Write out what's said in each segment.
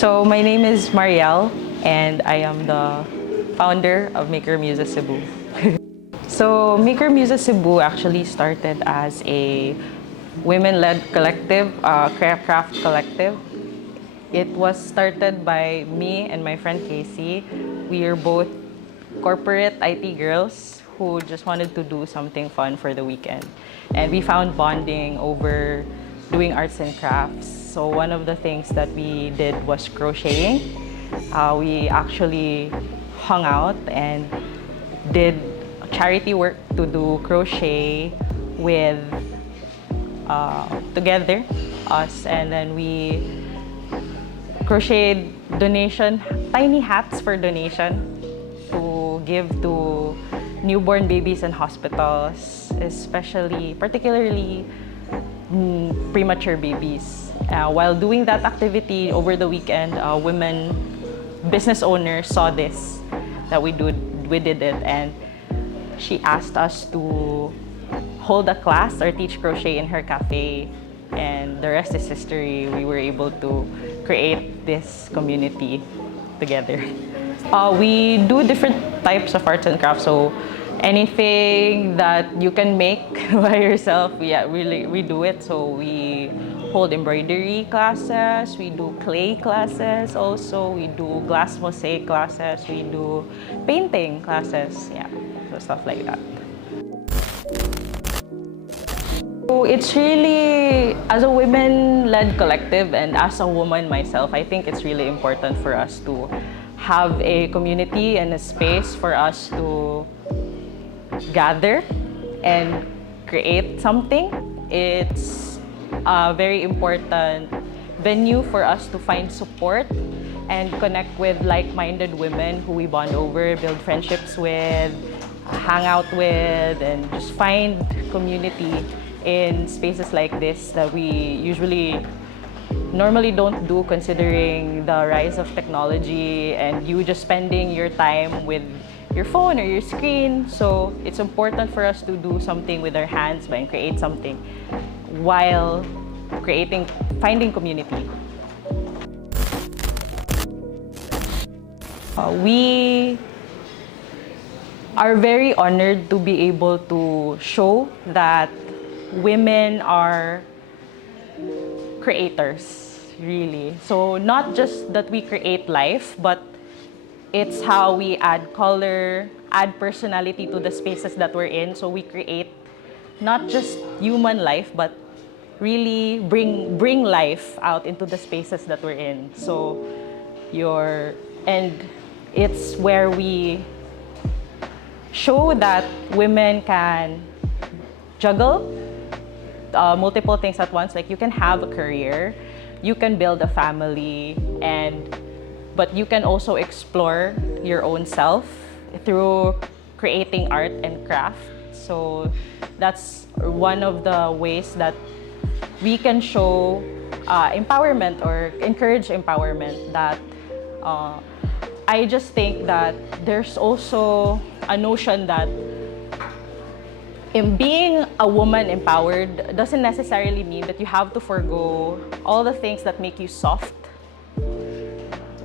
So my name is Marielle, and I am the founder of Maker Musa Cebu. So Maker Musa Cebu actually started as a women-led collective, craft collective. It was started by me and my friend Casey. We are both corporate IT girls who just wanted to do something fun for the weekend. And we found bonding over doing arts and crafts. So one of the things that we did was crocheting. We actually hung out and did charity work to do crochet with together, us, and then we crocheted tiny hats for donation to give to newborn babies in hospitals, particularly premature babies. While doing that activity over the weekend, women business owners saw this, that we did it, and she asked us to hold a class or teach crochet in her cafe, and the rest is history. We were able to create this community together. We do different types of arts and crafts, so anything that you can make by yourself, we do it. So we hold embroidery classes, we do clay classes also, we do glass mosaic classes, we do painting classes, so stuff like that. So it's really, as a women-led collective and as a woman myself, I think it's really important for us to have a community and a space for us to gather and create something. It's a very important venue for us to find support and connect with like-minded women who we bond over, build friendships with, hang out with, and just find community in spaces like this that we normally don't do, considering the rise of technology and you just spending your time with your phone or your screen. So it's important for us to do something with our hands and create something while finding community. We are very honored to be able to show that women are creators, really. So not just that we create life, but it's how we add color, add personality to the spaces that we're in. So we create not just human life, but really bring life out into the spaces that we're in. So it's where we show that women can juggle multiple things at once. Like, you can have a career, you can build a family, but you can also explore your own self through creating art and craft. So that's one of the ways that we can show empowerment or encourage empowerment. That I just think that there's also a notion that in being a woman empowered doesn't necessarily mean that you have to forgo all the things that make you soft.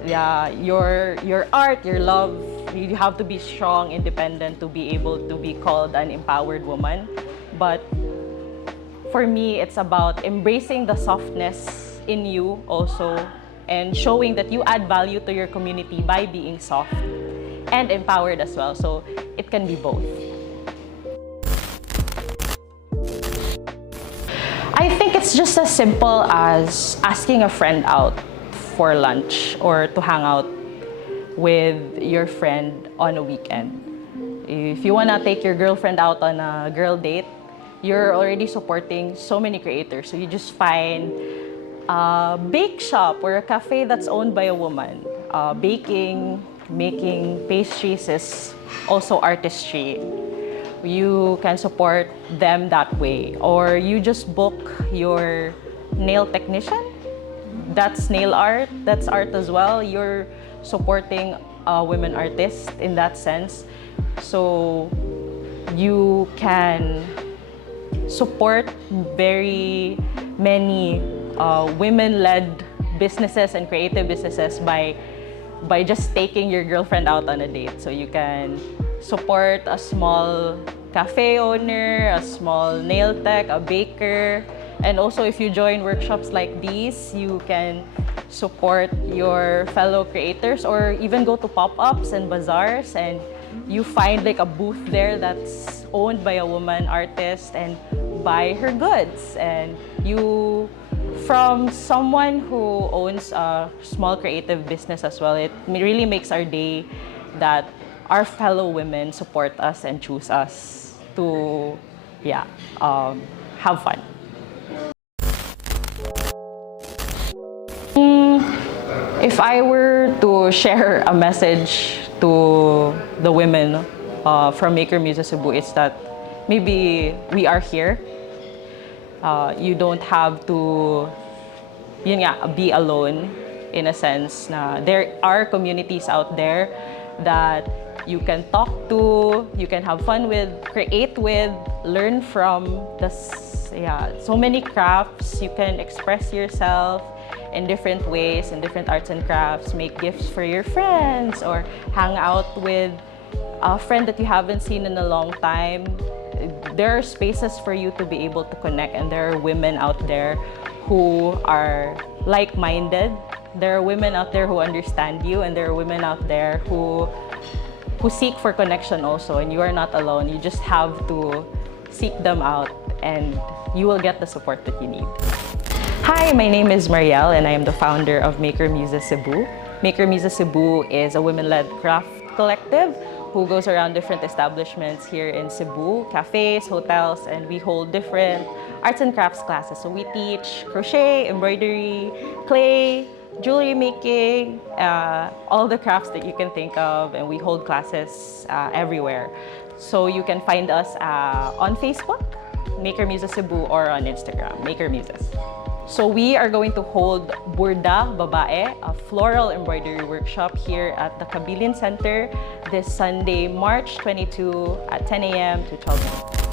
Your art, your love, you have to be strong, independent to be able to be called an empowered woman. But for me, it's about embracing the softness in you also, and showing that you add value to your community by being soft and empowered as well. So it can be both. I think it's just as simple as asking a friend out for lunch or to hang out with your friend on a weekend. If you wanna take your girlfriend out on a girl date, you're already supporting so many creators. So you just find a bake shop or a cafe that's owned by a woman. Baking, making pastries is also artistry. You can support them that way. Or you just book your nail technician. That's nail art, that's art as well. You're supporting a women artist in that sense. So you can support very many women-led businesses and creative businesses by just taking your girlfriend out on a date. So you can support a small cafe owner, a small nail tech, a baker, and also if you join workshops like these, you can support your fellow creators or even go to pop-ups and bazaars and you find like a booth there that's owned by a woman artist and buy her goods. And you, from someone who owns a small creative business as well, it really makes our day that our fellow women support us and choose us to, have fun. If I were to share a message to the women from Maker Muses Cebu, it's that maybe we are here. You don't have to be alone in a sense. Na there are communities out there that you can talk to, you can have fun with, create with, learn from. So many crafts. You can express yourself in different ways, in different arts and crafts, make gifts for your friends, or hang out with a friend that you haven't seen in a long time. There are spaces for you to be able to connect, and there are women out there who are like-minded. There are women out there who understand you, and there are women out there who seek for connection also, and you are not alone. You just have to seek them out, and you will get the support that you need. Hi, my name is Marielle, and I am the founder of Maker Muses Cebu. Maker Muses Cebu is a women-led craft collective who goes around different establishments here in Cebu, cafes, hotels, and we hold different arts and crafts classes. So we teach crochet, embroidery, clay, jewelry making, all the crafts that you can think of, and we hold classes everywhere. So you can find us on Facebook, Maker Muses Cebu, or on Instagram, Maker Muses. So we are going to hold Burda Babae, a floral embroidery workshop here at the Kabilin Center this Sunday, March 22 at 10 a.m. to 12 noon.